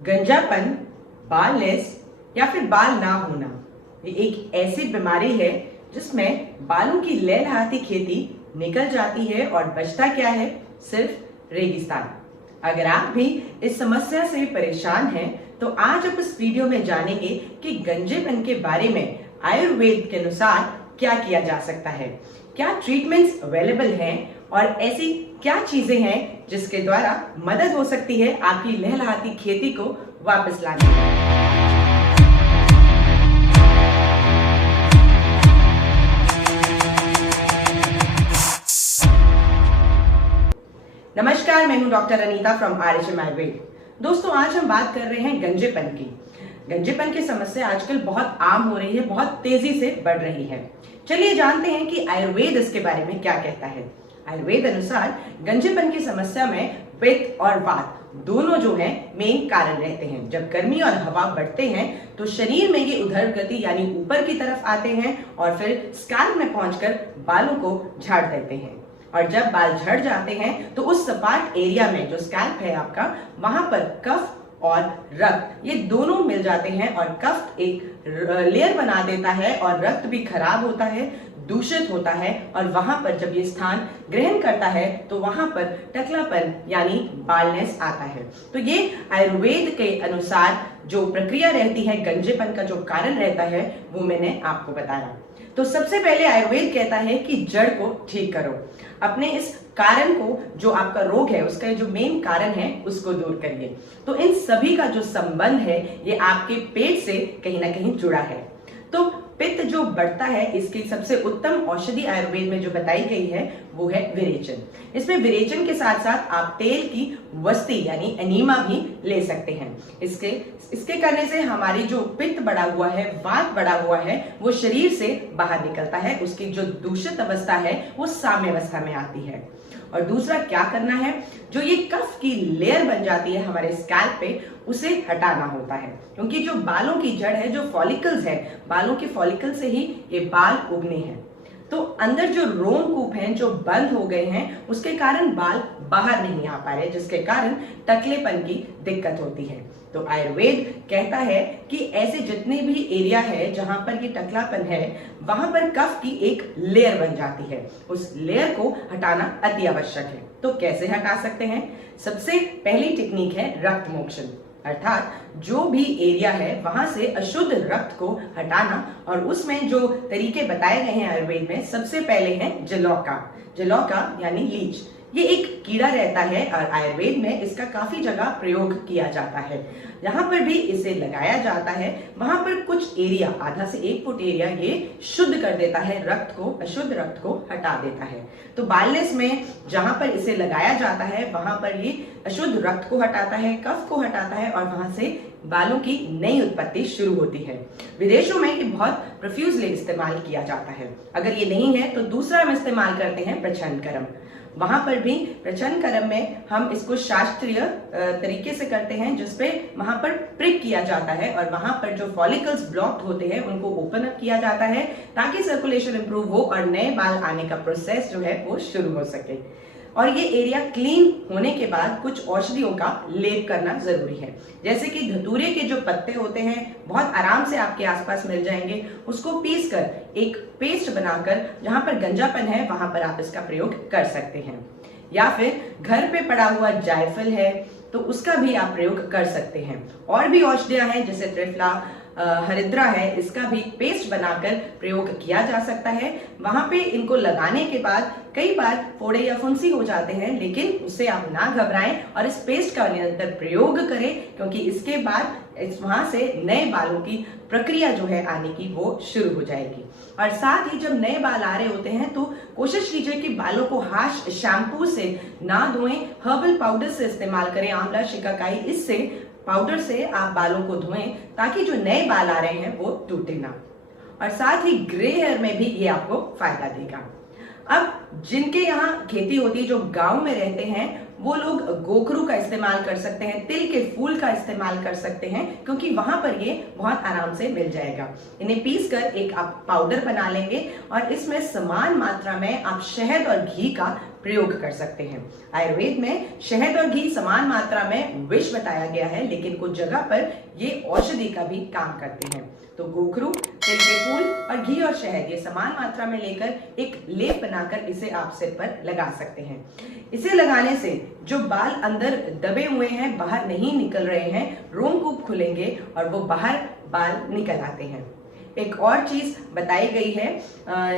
गंजापन, बालनेस या फिर बाल ना होना ये एक ऐसी बीमारी है जिसमें बालों की लहलहाती खेती निकल जाती है और बचता क्या है, सिर्फ रेगिस्तान। अगर आप भी इस समस्या से परेशान हैं तो आज आप इस वीडियो में जानेंगे कि गंजेपन के बारे में आयुर्वेद के अनुसार क्या किया जा सकता है, क्या ट्रीटमेंट्स अवेलेबल हैं और ऐसी क्या चीजें हैं जिसके द्वारा मदद हो सकती है आपकी लहलहाती खेती को वापस लाने में। नमस्कार, मैं हूं डॉक्टर अनीता फ्रॉम आरएचएम आयुर्वेद। दोस्तों, आज हम बात कर रहे हैं गंजेपन की। गंजेपन की समस्या आजकल बहुत आम हो रही है, बहुत तेजी से बढ़ रही है। चलिए जानते हैं कि आयुर्वेद इसके बारे में क्या कहता है। आयुर्वेद अनुसार गंजेपन की समस्या में पित्त और वात दोनों जो है मेन कारण रहते हैं। जब गर्मी और हवा बढ़ते हैं तो शरीर में ये उधर गति यानी ऊपर की तरफ आते हैं और फिर स्कैल्प में पहुंचकर बालों को झाड़ देते हैं। और जब बाल झड़ जाते हैं तो उस सपाट एरिया में जो स्कैल्प है आपका, वहां पर कफ और रक्त ये दोनों मिल जाते हैं और कफ एक लेयर बना देता है और रक्त भी खराब होता है, दूषित होता है। और वहां पर जब ये स्थान ग्रहण करता है तो वहां पर टकलापन यानी बालनेस आता है। तो ये आयुर्वेद के अनुसार जो प्रक्रिया रहती है, गंजेपन का जो कारण रहता है, वो मैंने आपको बताया। तो सबसे पहले आयुर्वेद कहता है कि जड़ को ठीक करो, अपने इस कारण को, जो आपका रोग है उसका जो मेन कारण है उसको दूर करिए। तो इन सभी का जो संबंध है ये आपके पेट से कहीं ना कहीं जुड़ा है। तो पित्त जो बढ़ता है, इसकी सबसे उत्तम औषधि आयुर्वेद में जो बताई गई है वो है विरेचन। इसमें विरेचन के साथ साथ आप तेल की वस्ती यानी एनीमा भी ले सकते हैं। इसके करने से हमारी जो पित्त बढ़ा हुआ है, वात बढ़ा हुआ है, वो शरीर से बाहर निकलता है। उसकी जो दूषित अवस्था है वो साम्य अवस्था में आती है। और दूसरा क्या करना है, जो ये कफ की लेयर बन जाती है हमारे स्कैल्प पे, उसे हटाना होता है। क्योंकि जो बालों की जड़ है, जो फॉलिकल्स है, बालों के फॉलिकल से ही ये बाल उगने हैं। तो अंदर जो रोमकूप हैं जो बंद हो गए हैं, उसके कारण बाल बाहर नहीं आ पा रहे, जिसके कारण टकलेपन की दिक्कत होती है। तो आयुर्वेद कहता है कि ऐसे जितने भी एरिया है जहां पर ये टकलापन है, वहां पर कफ की एक लेयर बन जाती है। उस लेयर को हटाना अति आवश्यक है। तो कैसे हटा सकते हैं? सबसे पहली टेक्निक है रक्त मोक्षण, अर्थात जो भी एरिया है वहां से अशुद्ध रक्त को हटाना। और उसमें जो तरीके बताए गए हैं आयुर्वेद में, सबसे पहले है जलौका यानी लीच। ये एक कीड़ा रहता है और आयुर्वेद में इसका काफी जगह प्रयोग किया जाता है। जहां पर भी इसे लगाया जाता है वहां पर कुछ एरिया, आधा से 1 फुट एरिया, ये शुद्ध कर देता है, रक्त को, अशुद्ध रक्त को हटा देता है। तो बालनेस में जहां पर इसे लगाया जाता है वहां पर ये अशुद्ध रक्त को हटाता है, कफ को हटाता है और वहां से बालों की नई उत्पत्ति शुरू होती है। विदेशों में ये बहुत प्रोफ्यूजली इस्तेमाल किया जाता है। अगर ये नहीं है तो दूसरा हम इस्तेमाल करते हैं प्रच्छन्न कर्म। वहां पर भी प्रच्छन्न कर्म में हम इसको शास्त्रीय तरीके से करते हैं, जिसपे वहां पर प्रिक किया जाता है और वहां पर जो फॉलिकल्स ब्लॉक्ड होते हैं उनको ओपन अप किया जाता है ताकि सर्कुलेशन इंप्रूव हो और नए बाल आने का प्रोसेस जो है वो शुरू हो सके। और ये एरिया क्लीन होने के बाद कुछ औषधियों का लेप करना जरूरी है। जैसे कि धतूरे के जो पत्ते होते हैं बहुत आराम से आपके आसपास मिल जाएंगे, उसको पीस कर एक पेस्ट बनाकर जहां पर गंजापन है वहां पर आप इसका प्रयोग कर सकते हैं। या फिर घर पे पड़ा हुआ जायफल है तो उसका भी आप प्रयोग कर सकते हैं। और भी औषधियां हैं जैसे त्रिफला, हरिद्रा है, इसका भी पेस्ट बनाकर प्रयोग किया जा सकता है। वहां पे इनको लगाने के बाद कई बार फोड़े या फुंसी हो जाते हैं, लेकिन उससे आप ना घबराएं और इस पेस्ट का निरंतर प्रयोग करें, क्योंकि इसके बाद वहां से नए बालों की प्रक्रिया जो है आने की वो शुरू हो जाएगी। और साथ ही जब नए बाल आ रहे होते हैं तो कोशिश कीजिए कि बालों को हार्श शैम्पू से ना धोएं, हर्बल पाउडर से इस्तेमाल करें, आंवला, शिकाकाई, इससे पाउडर से आप बालों को धोएं ताकि जो नए बाल आ रहे हैं वो टूटे ना। और साथ ही ग्रे हेयर में भी ये आपको फायदा देगा। अब जिनके यहाँ खेती होती है, जो गांव में रहते हैं, वो लोग गोखरू का इस्तेमाल कर सकते हैं, तिल के फूल का इस्तेमाल कर सकते हैं, क्योंकि वहां पर ये बहुत आराम से मिल जाएगा। इन्हें पीस कर एक आप पाउडर बना लेंगे और इसमें समान मात्रा में आप शहद और घी का प्रयोग कर सकते हैं। आयुर्वेद में शहद और घी समान मात्रा में विष बताया गया है, लेकिन कुछ जगह पर ये औषधि का भी काम करते हैं। तो गोखरू, तिल के फूल और घी और शहद ये समान मात्रा में लेकर एक लेप बनाकर इसे आप सिर पर लगा सकते हैं। इसे लगाने से जो बाल अंदर दबे हुए हैं, बाहर नहीं निकल रहे हैं, रोमकूप खुलेंगे और वो बाहर बाल निकल आते हैं। एक और चीज बताई गई है,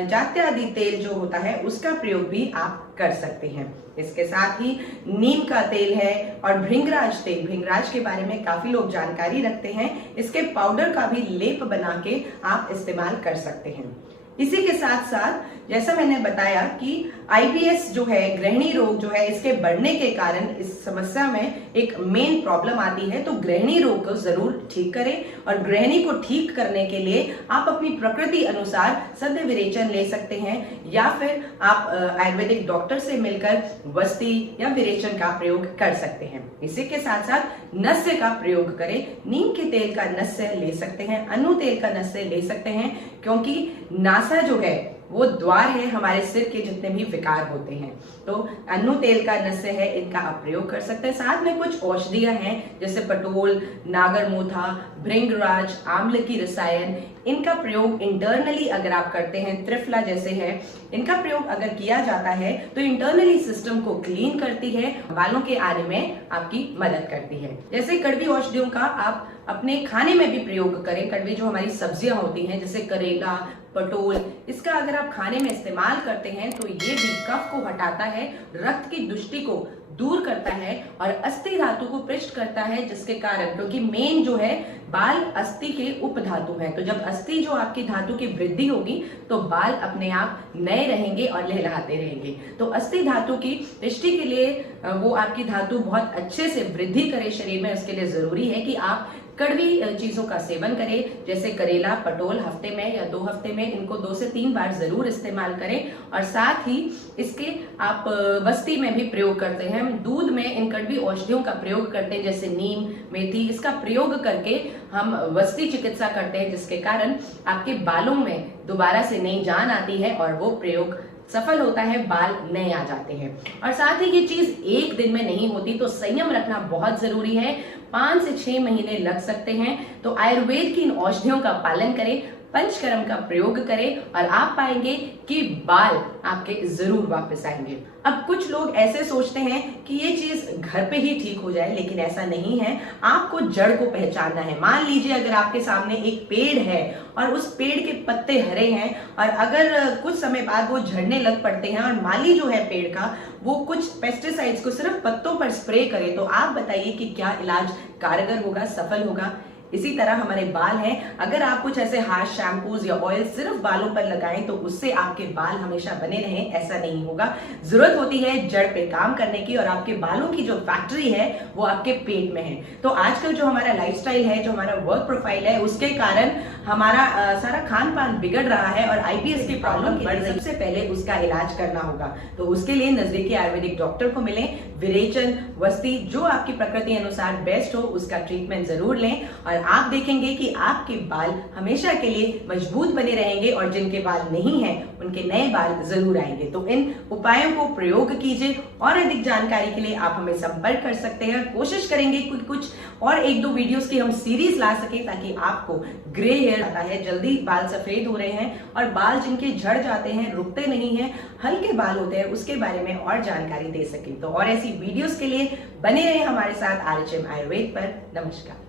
जात्यादि तेल जो होता है उसका प्रयोग भी आप कर सकते हैं। इसके साथ ही नीम का तेल है और भृंगराज तेल, भृंगराज के बारे में काफी लोग जानकारी रखते हैं, इसके पाउडर का भी लेप बना के आप इस्तेमाल कर सकते हैं। इसी के साथ साथ जैसा मैंने बताया कि आईबीएस जो है, गृहिणी रोग जो है, इसके बढ़ने के कारण इस समस्या में एक मेन प्रॉब्लम आती है। तो गृहिणी रोग को जरूर ठीक करें और गृहिणी को ठीक करने के लिए आप अपनी प्रकृति अनुसार सद्य विरेचन ले सकते हैं या फिर आप आयुर्वेदिक डॉक्टर से मिलकर वस्ती या विरेचन का प्रयोग कर सकते हैं। इसी के साथ साथ नस्य का प्रयोग करें। नीम के तेल का नस्य ले सकते हैं, अनु तेल का नस्य ले सकते हैं, क्योंकि नासा जो है वो द्वार है हमारे सिर के जितने भी विकार होते हैं। तो अनु तेल का नस्य है, इनका आप प्रयोग कर सकते हैं। साथ में कुछ औषधियां हैं जैसे पटोल, नागरमोथा, भृंगराज, आम्ल की रसायन, इनका प्रयोग इंटरनली अगर आप करते हैं, त्रिफला जैसे है, इनका प्रयोग अगर किया जाता है तो इंटरनली सिस्टम को क्लीन करती है, बालों के आने में आपकी मदद करती है। जैसे कड़वी औषधियों का आप अपने खाने में भी प्रयोग करें। कड़वी जो हमारी सब्जियां होती हैं जैसे करेला, पटोल, इसका अगर आप खाने में इस्तेमाल करते हैं तो ये भी कफ को हटाता है, रक्त की दुष्टि को दूर करता है और अस्थि धातु को पृष्ठ करता है, जिसके कारण, क्योंकि मेन जो है बाल अस्थि के उपधातु है, तो जब अस्थि जो आपकी धातु की वृद्धि होगी तो बाल अपने आप नए रहेंगे और लहलहाते रहेंगे। तो अस्थि धातु की पुष्टि के लिए वो आपकी धातु बहुत अच्छे से वृद्धि करे शरीर में, उसके लिए जरूरी है कि आप कड़वी चीजों का सेवन करें। जैसे करेला, पटोल हफ्ते में या 2 हफ्ते में इनको 2 से 3 बार जरूर इस्तेमाल करें और साथ ही इसके आप बस्ती में भी प्रयोग करते हैं। हम दूध में इन कड़वी औषधियों का प्रयोग करते हैं जैसे नीम, मेथी, इसका प्रयोग करके हम वस्ती चिकित्सा करते हैं, जिसके कारण आपके बालों में दोबारा से नई जान आती है और वो प्रयोग सफल होता है, बाल नए आ जाते हैं। और साथ ही ये चीज एक दिन में नहीं होती, तो संयम रखना बहुत जरूरी है। 5 से 6 महीने लग सकते हैं। तो आयुर्वेद की इन औषधियों का पालन करें, पंचकर्म का प्रयोग करें और आप पाएंगे कि बाल आपके जरूर वापस आएंगे। अब कुछ लोग ऐसे सोचते हैं कि ये चीज घर पे ही ठीक हो जाए, लेकिन ऐसा नहीं है। आपको जड़ को पहचानना है। मान लीजिए अगर आपके सामने एक पेड़ है और उस पेड़ के पत्ते हरे हैं और अगर कुछ समय बाद वो झड़ने लग पड़ते हैं और माली जो है पेड़ का वो कुछ पेस्टिसाइड्स को सिर्फ पत्तों पर स्प्रे करे, तो आप बताइए कि क्या इलाज कारगर होगा, सफल होगा? इसी तरह हमारे बाल हैं, अगर आप कुछ ऐसे हार्श शैम्पूज या ऑयल सिर्फ बालों पर लगाएं तो उससे आपके बाल हमेशा बने रहें, ऐसा नहीं होगा। जरूरत होती है जड़ पे काम करने की और आपके बालों की जो फैक्ट्री है वो आपके पेट में है। तो आजकल जो हमारा लाइफस्टाइल है, जो हमारा वर्क प्रोफाइल है, उसके कारण हमारा सारा खान पान बिगड़ रहा है और आईबीएस की प्रॉब्लम बढ़ रही है। सबसे पहले उसका इलाज करना होगा, तो उसके लिए नजदीकी आयुर्वेदिक डॉक्टर को मिलें। विरेचन, वस्ती, जो आपकी प्रकृति अनुसार बेस्ट हो उसका ट्रीटमेंट जरूर लें और आप देखेंगे कि आपके बाल हमेशा के लिए मजबूत बने रहेंगे और जिनके बाल नहीं हैं उनके नए बाल जरूर आएंगे। तो इन उपायों को प्रयोग कीजिए और अधिक जानकारी के लिए आप हमें संपर्क कर सकते हैं। कोशिश करेंगे कुछ और 1-2 वीडियोस की हम सीरीज ला सके ताकि आपको ग्रे हेयर आता है, जल्दी बाल सफेद हो रहे हैं और बाल जिनके झड़ जाते हैं, रुकते नहीं हैं, हल्के बाल होते हैं, उसके बारे में और जानकारी दे सके। तो और ऐसी वीडियोस के लिए बने रहे हमारे साथ RHM आयुर्वेद पर। नमस्कार।